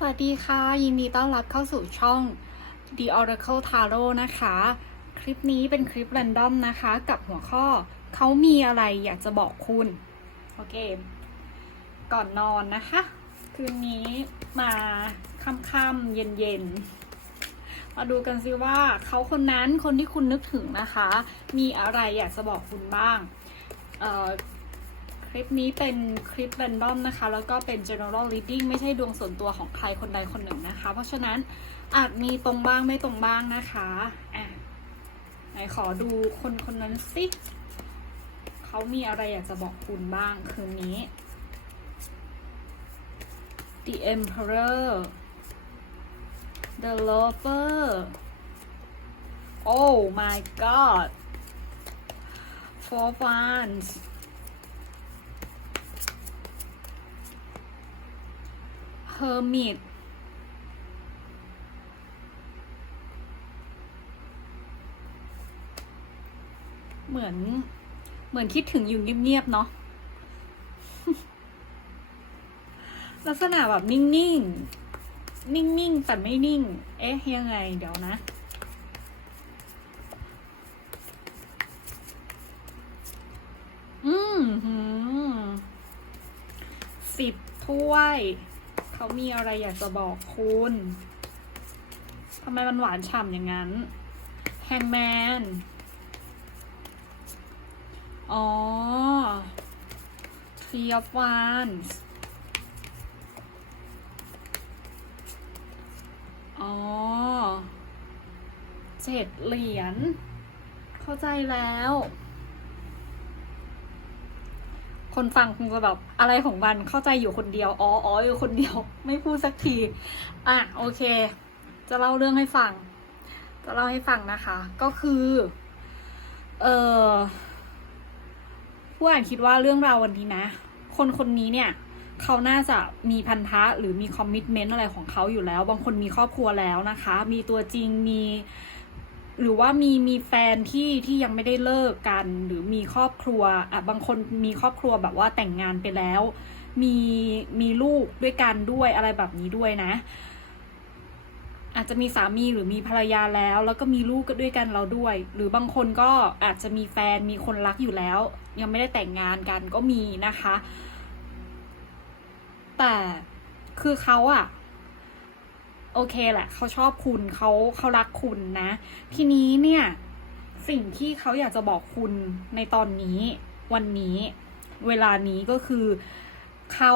สวัสดีค่ะ ยินดีต้อนรับเข้าสู่ช่อง The Oracle Tarot นะคะ คลิปนี้เป็นคลิป r รนดอมนะคะ กับหัวข้อเขามีอะไรอยากจะบอกคุณ โอเค ก่อนนอนนะคะ คืนนี้มาค่ำๆเย็นๆ มาดูกันซิว่าเขาคนนั้นคนที่คุณนึกถึงนะคะ มีอะไรอยากจะบอกคุณบ้างเอ่อ คลิปนี้เป็นคลิป r รนดอมนะคะ แล้วก็เป็น general reading ไม่ใช่ดวงส่วนตัวของใครคนใดคนหนึ่งนะคะ เพราะฉะนั้นอาจมีตรงบ้างไม่ตรงบ้างนะคะอะไหนขอดูคนคนนั้นสิเขามีอะไรอยากจะบอกคุณบ้างคืนนี้ The Emperor The Lover Oh my god Four Wands Hermit เหมือน เหมือนคิดถึงอยู่เงียบๆเนาะลักษณะแบบนิ่งๆ นิ่งๆ แต่ไม่นิ่ง เอ๊ะ ยังไง เดี๋ยวนะ อืมหืมสิบถ้วย เขามีอะไรอยากจะบอกคุณทำไมมันหวานฉ่ำอย่างนั้นแฮงแมน อ๋อ Three of Wands อ๋อเจ็ดเหรียญ เข้าใจแล้ว คนฟังคงจะแบบอะไรของมันเข้าใจอยู่คนเดียวอ๋ออ๋ออยู่คนเดียว ไม่พูดสักที อะโอเค จะเล่าเรื่องให้ฟัง จะเล่าให้ฟังนะคะ ก็คือ เออผู้อ่านคิดว่าเรื่องราววันนี้นะ คนคนนี้เนี่ยเขาน่าจะมีพันธะหรือมีคอมมิชเมนต์อะไรของเขาอยู่แล้ว บางคนมีครอบครัวแล้วนะคะ มีตัวจริงมี หรือว่ามีมีแฟนที่ที่ยังไม่ได้เลิกกัน หรือมีครอบครัวอะบางคนมีครอบครัวแบบว่าแต่งงานไปแล้ว มีมีลูกด้วยกันด้วยอะไรแบบนี้ด้วยนะ อาจจะมีสามีหรือมีภรรยาแล้ว แล้วก็มีลูกก็ด้วยกันเราด้วย หรือบางคนก็อาจจะมีแฟนมีคนรักอยู่แล้ว ยังไม่ได้แต่งงานกันก็มีนะคะ แต่คือเขาอะ โอเคแหละเขาชอบคุณเขาเขารักคุณนะ ทีนี้เนี่ยสิ่งที่เขาอยากจะบอกคุณในตอนนี้ วันนี้ เวลานี้ก็คือเขา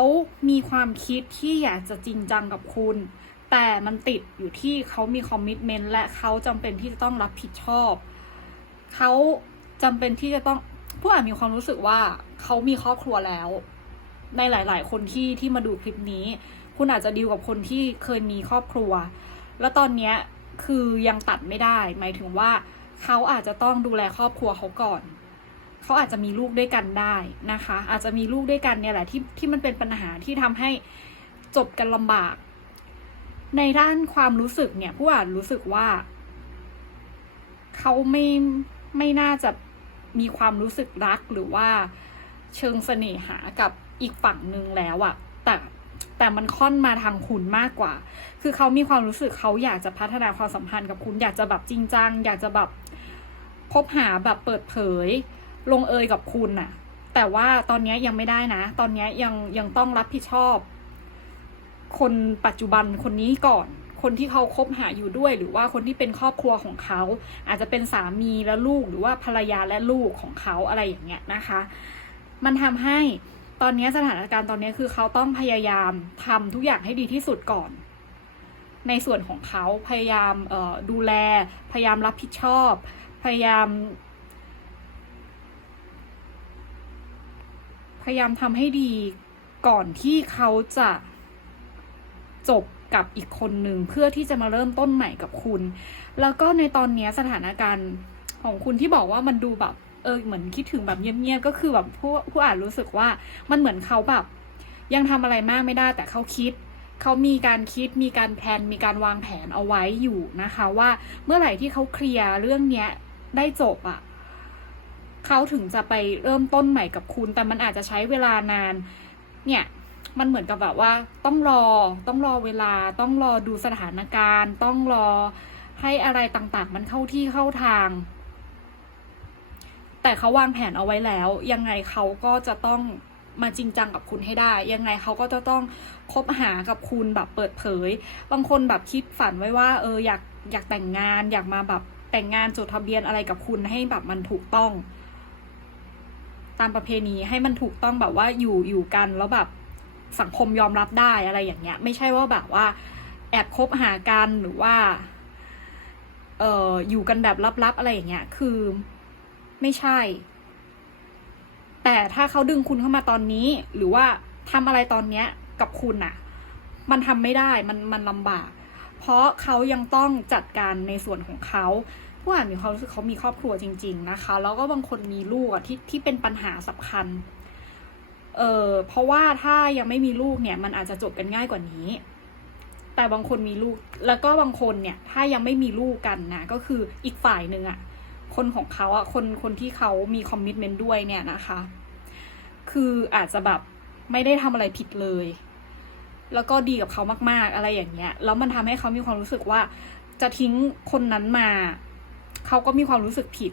มีความคิดที่อยากจะจริงจังกับคุณ แต่มันติดอยู่ที่เขามีคอมมิชเมนต์และเขาจำเป็นที่จะต้องรับผิดชอบเขาจำเป็นที่จะต้องผู้อ่านมีความรู้สึกว่าเขามีครอบครัวแล้ว ในหลาย ๆ คนที่ที่มาดูคลิปนี้ คุณอาจจะดีลกับคนที่เคยมีครอบครัว แล้วตอนเนี้ยคือยังตัดไม่ได้ หมายถึงว่าเขาอาจจะต้องดูแลครอบครัวเขาก่อน เขาอาจจะมีลูกด้วยกันได้นะคะ อาจจะมีลูกด้วยกันเนี่ยแหละที่ที่มันเป็นปัญหาที่ทำให้จบกันลำบาก ในด้านความรู้สึกเนี่ยผู้อ่านรู้สึกว่า เขาไม่ไม่น่าจะมีความรู้สึกรักหรือว่าเชิงเสน่หากับอีกฝั่งหนึ่งแล้วอะแต่ แต่มันค่อนมาทางคุณมากกว่า คือเขามีความรู้สึกเขาอยากจะพัฒนาความสัมพันธ์กับคุณ อยากจะแบบจริงจัง อยากจะแบบพบหาแบบเปิดเผย ลงเอยกับคุณน่ะ แต่ว่าตอนนี้ยังไม่ได้นะ ตอนนี้ยังยังต้องรับผิดชอบ คนปัจจุบันคนนี้ก่อน คนที่เขาคบหาอยู่ด้วย หรือว่าคนที่เป็นครอบครัวของเขา อาจจะเป็นสามีและลูก หรือว่าภรรยาและลูกของเขาอะไรอย่างเงี้ยนะคะ มันทำให้ ตอนนี้สถานการณ์ตอนนี้คือเขาต้องพยายามทำทุกอย่างให้ดีที่สุดก่อน ในส่วนของเขาพยายามดูแล พยายามรับผิดชอบ พยายาม พยายามทำให้ดีก่อนที่เขาจะจบกับอีกคนหนึ่งเพื่อที่จะมาเริ่มต้นใหม่กับคุณ แล้วก็ในตอนนี้สถานการณ์ของคุณที่บอกว่ามันดูแบบ เออเหมือนคิดถึงแบบเงียบๆก็คือแบบผู้ผู้อ่านรู้สึกว่ามันเหมือนเขาแบบ ยังทำอะไรมากไม่ได้แต่เขาคิดเขามีการคิดมีการแพลนมีการวางแผนเอาไว้อยู่นะคะ ว่าเมื่อไหร่ที่เขาเคลียร์เรื่องเนี้ยได้จบอะ่ะเขาถึงจะไปเริ่มต้นใหม่กับคุณ แต่มันอาจจะใช้เวลานาน เนี่ยมันเหมือนกับแบบว่าต้องรอต้องรอเวลาต้องรอดูสถานการณ์ ต้องรอให้อะไรต่างๆ มันเข้าที่เข้าทาง แต่เขาวางแผนเอาไว้แล้ว ยังไงเขาก็จะต้องมาจริงจังกับคุณให้ได้ ยังไงเขาก็จะต้องคบหากับคุณแบบเปิดเผย บางคนแบบคิดฝันไว้ว่า เอออยากอยากแต่งงานอยากมาแบบแต่งงานจดทะเบียนอะไรกับคุณให้แบบมันถูกต้อง ตามประเพณีให้มันถูกต้องแบบว่าอยู่อยู่กันแล้วแบบสังคมยอมรับได้อะไรอย่างเงี้ย ไม่ใช่ว่าแบบว่า แอบคบหากันหรือว่า เอออยู่กันแบบลับๆอะไรอย่างเงี้ย คือ ไม่ใช่ แต่ถ้าเขาดึงคุณเข้ามาตอนนี้ หรือว่าทำอะไรตอนเนี้ยกับคุณอะมันทำไม่ได้มันมันลำบาก เพราะเขายังต้องจัดการในส่วนของเขาผู้อ่านมีความรู้สึกเขามีครอบครัวจริง ๆ นะคะ แล้วก็บางคนมีลูกอะที่ที่เป็นปัญหาสำคัญ เออเพราะว่าถ้ายังไม่มีลูกเนี่ย มันอาจจะจบกันง่ายกว่านี้ แต่บางคนมีลูก แล้วก็บางคนเนี่ย ถ้ายังไม่มีลูกกันนะ ก็คืออีกฝ่ายหนึ่งอะ คนของเขาอะคนคนที่เขามีคอมมิชเมนต์ด้วยเนี่ยนะคะ คืออาจจะแบบไม่ได้ทำอะไรผิดเลย แล้วก็ดีกับเขามากๆอะไรอย่างเงี้ย แล้วมันทำให้เขามีความรู้สึกว่า จะทิ้งคนนั้นมา เขาก็มีความรู้สึกผิด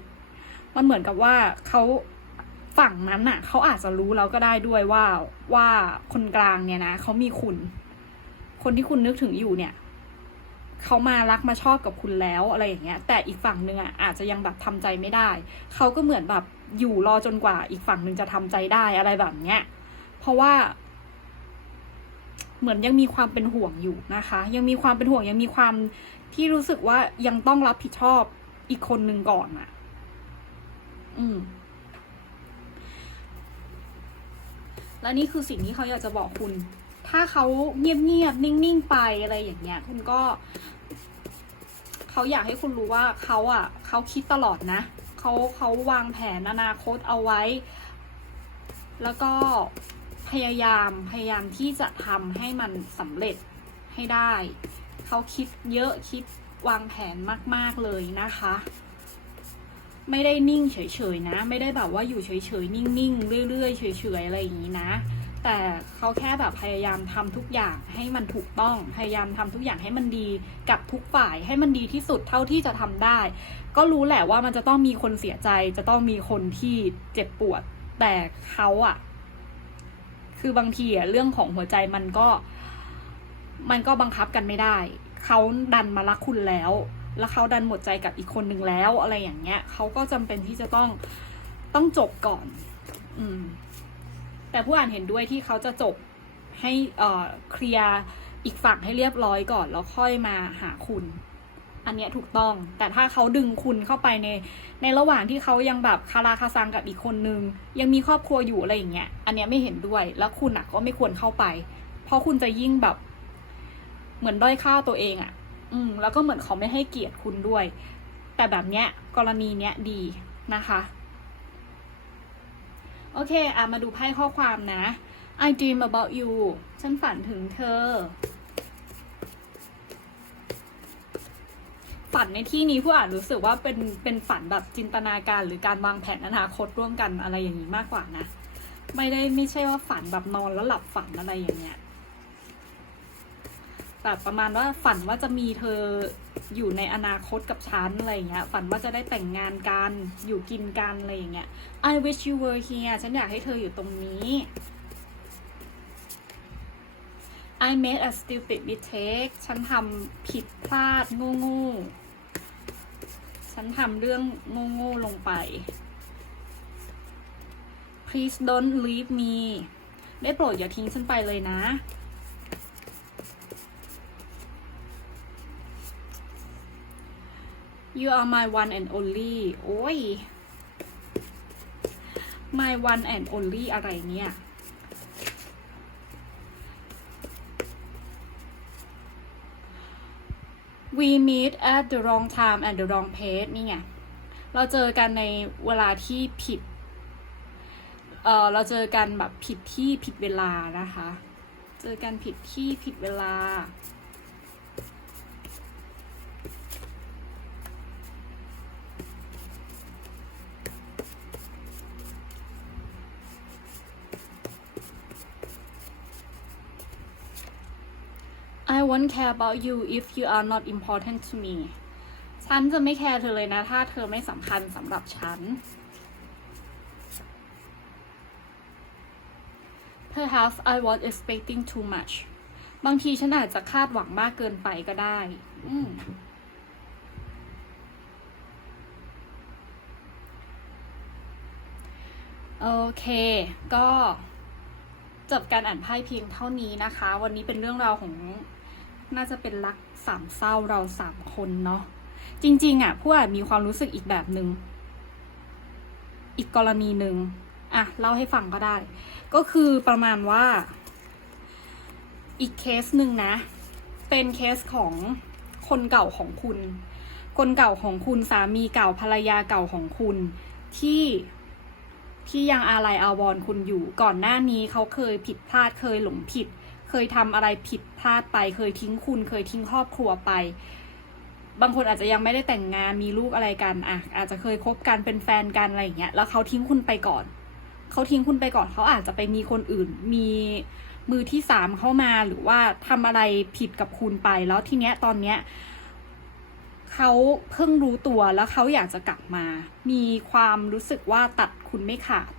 มันเหมือนกับว่าเขาฝั่งนั้นน่ะเขาอาจจะรู้แล้วก็ได้ด้วยว่าว่าคนกลางเนี่ยนะเขามีคุณ คนที่คุณนึกถึงอยู่เนี่ย เขามารักมาชอบกับคุณแล้วอะไรอย่างเงี้ย แต่อีกฝั่งหนึ่งอะอาจจะยังแบบทำใจไม่ได้ เขาก็เหมือนแบบอยู่รอจนกว่า อีกฝั่งหนึ่งจะทำใจได้อะไรแบบเนี้ย เพราะว่า เหมือนยังมีความเป็นห่วงอยู่นะคะ ยังมีความเป็นห่วงยังมีความที่รู้สึกว่ายังต้องรับผิดชอบอีกคนหนึ่งก่อนอะ อืมแล้วนี่คือสิ่งที่เขาอยากจะบอกคุณ ถ้าเขาเงียบๆนิ่งๆไปอะไรอย่างเงี้ย คุณก็เขาอยากให้คุณรู้ว่าเขาอะเขาคิดตลอดนะเขาเขาวางแผนอนาคตเอาไว้ แล้วก็พยายามพยายามที่จะทำให้มันสำเร็จให้ได้ เขาคิดเยอะคิดวางแผนมาก ๆ เลยนะคะ ไม่ได้นิ่งเฉยๆนะ ไม่ได้แบบว่าอยู่เฉยๆนิ่งๆเรื่อยๆเฉยๆอะไรอย่างนี้นะ แต่เขาแค่แบบพยายามทำทุกอย่างให้มันถูกต้อง พยายามทำทุกอย่างให้มันดีกับทุกฝ่ายให้มันดีที่สุดเท่าที่จะทำได้ ก็รู้แหละว่ามันจะต้องมีคนเสียใจ จะต้องมีคนที่เจ็บปวด แต่เขาอะคือบางทีอะเรื่องของหัวใจมันก็ มันก็บังคับกันไม่ได้ เขาดันมารักคุณแล้ว แล้วเขาดันหมดใจกับอีกคนหนึ่งแล้วอะไรอย่างเงี้ยเขาก็จำเป็นที่จะต้องต้องจบก่อน อืม แต่ผู้อ่านเห็นด้วยที่เขาจะจบให้เคลียร์อีกฝั่งให้เรียบร้อยก่อน แล้วค่อยมาหาคุณ อันเนี้ยถูกต้อง แต่ถ้าเขาดึงคุณเข้าไปใน ในระหว่างที่เขายังแบบคาราคาซังกับอีกคนนึง ยังมีครอบครัวอยู่อะไรอย่างเงี้ย อันเนี้ยไม่เห็นด้วย แล้วคุณอะก็ไม่ควรเข้าไป เพราะคุณจะยิ่งแบบ เหมือนด้อยค่าตัวเองอะ่ะ อืม แล้วก็เหมือนเขาไม่ให้เกียรติคุณด้วย แต่แบบเนี้ยกรณีเนี้ยดีนะคะ โอเคอะมาดูไพ่ข้อความนะ I dream about you ฉันฝันถึงเธอ ฝันในที่นี้ผู้อ่านรู้สึกว่าเป็นเป็นฝันแบบจินตนาการหรือการวางแผนอนาคตร่วมกันอะไรอย่างนี้มากกว่านะ ไม่ได้ไม่ใช่ว่าฝันแบบนอนแล้วหลับฝันอะไรอย่างเงี้ยแบบประมาณว่าฝันว่าจะมีเธอ อยู่ในอนาคตกับฉันอะไรอย่างเงี้ย ฝันว่าจะได้แต่งงานกัน อยู่กินกันอะไรอย่างเงี้ย I wish you were here ฉันอยากให้เธออยู่ตรงนี้ I made a stupid mistake ฉันทำผิดพลาดโง่ๆฉันทำเรื่องโง่ๆลงไป Please don't leave me ได้โปรดอย่าทิ้งฉันไปเลยนะ You are my one and only โอ้ย my one and only อะไรเนี่ย We meet at the wrong time and the wrong place นี่ไง เราเจอกันในเวลาที่ผิด เออเราเจอกันแบบผิดที่ผิดเวลานะคะ เจอกันผิดที่ผิดเวลา won't care about you if you are not important to me ฉันจะไม่แคร์เธอเลยนะ ถ้าเธอไม่สำคัญสำหรับฉัน Perhaps I was expecting too much บางทีฉันอาจจะคาดหวังมากเกินไปก็ได้อืมโอเค ก็จบการอ่านไพ่เพียงเท่านี้นะคะ วันนี้เป็นเรื่องราวของ น่าจะเป็นรักสามเศร้าเราสามคนเนาะจริง ๆ อะผู้อ่านมีความรู้สึกอีกแบบหนึง่งอีกกรณีหนึ่งอะเล่าให้ฟังก็ได้ ก็คือประมาณว่า อีกเคสหนึ่งนะ เป็นเคสของคนเก่าของคุณ คนเก่าของคุณสามีเก่าภรรยาเก่าของคุณที่ที่ยังอาลัยอาวรณ์คุณอยู่ก่อนหน้านี้เขาเคยผิดพลาดเคยหลงผิด เคยทำอะไรผิดพลาดไป เคยทิ้งคุณ เคยทิ้งครอบครัวไป บางคนอาจจะยังไม่ได้แต่งงานมีลูกอะไรกันอะอาจจะเคยคบกันเป็นแฟนกันอะไรอย่างเงี้ยแล้วเขาทิ้งคุณไปก่อนเขาทิ้งคุณไปก่อนเขาอาจจะไปมีคนอื่นมีมือที่สามเข้ามาหรือว่าทำอะไรผิดกับคุณไปแล้วทีเนี้ยตอนเนี้ยเขาเพิ่งรู้ตัวแล้วเขาอยากจะกลับมา มีความรู้สึกว่าตัดคุณไม่ขาด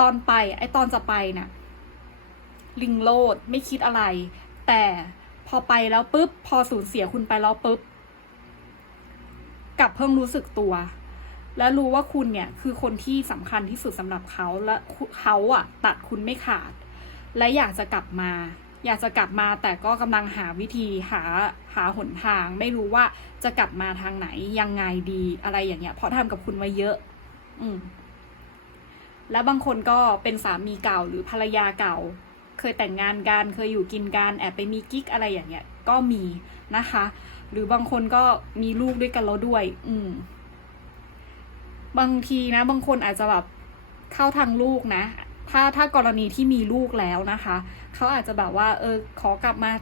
ตอนไปไอตอนจะไปน่ะ ลิงโลดไม่คิดอะไร แต่พอไปแล้วปุ๊บ พอสูญเสียคุณไปแล้วปุ๊บกลับเพิ่งรู้สึกตัว และรู้ว่าคุณเนี่ยคือคนที่สำคัญที่สุดสำหรับเขาและเขาอะตัดคุณไม่ขาด และอยากจะกลับมา อยากจะกลับมาแต่ก็กำลังหาวิธีหาหาหนทาง ไม่รู้ว่าจะกลับมาทางไหนยังไงดีอะไรอย่างเงี้ยเพราะทำกับคุณมาเยอะ อืมแล้วบางคนก็เป็นสามีเก่าหรือภรรยาเก่า เคยแต่งงานกันเคยอยู่กินกันแอบไปมีกิ๊กอะไรอย่างเงี้ยก็มีนะคะ หรือบางคนก็มีลูกด้วยกันแล้วด้วย อืม บางทีนะ บางคนอาจจะแบบเข้าทางลูกนะ ถ้าถ้ากรณีที่มีลูกแล้วนะคะ เขาอาจจะแบบว่า เออ ขอกลับมา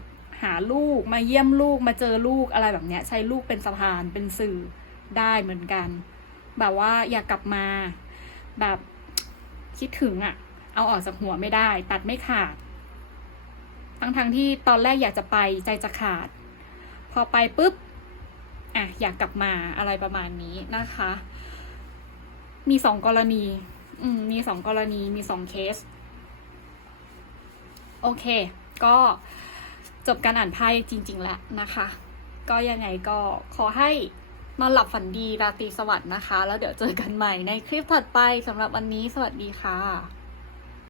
หาลูกมาเยี่ยมลูกมาเจอลูกอะไรแบบเนี้ย ใช้ลูกเป็นสะพานเป็นสื่อได้เหมือนกัน แบบว่าอยากกลับมา แบบคิดถึงอะ่ะ เอาออกจากหัวไม่ได้ ตัดไม่ขาด ทั้งทั้งที่ตอนแรกอยากจะไปใจจะขาด พอไปปุ๊บอะอยากกลับมาอะไรประมาณนี้นะคะ มีสองกรณีอืมมีสองกรณีมีสองเคส โอเค ก็จบการอ่านไพ่จริง ๆ แล้วนะคะ ก็ยังไงก็ขอให้นอนหลับฝันดีราตรีสวัสดิ์นะคะ แล้วเดี๋ยวเจอกันใหม่ในคลิปถัดไปสำหรับวันนี้สวัสดีค่ะ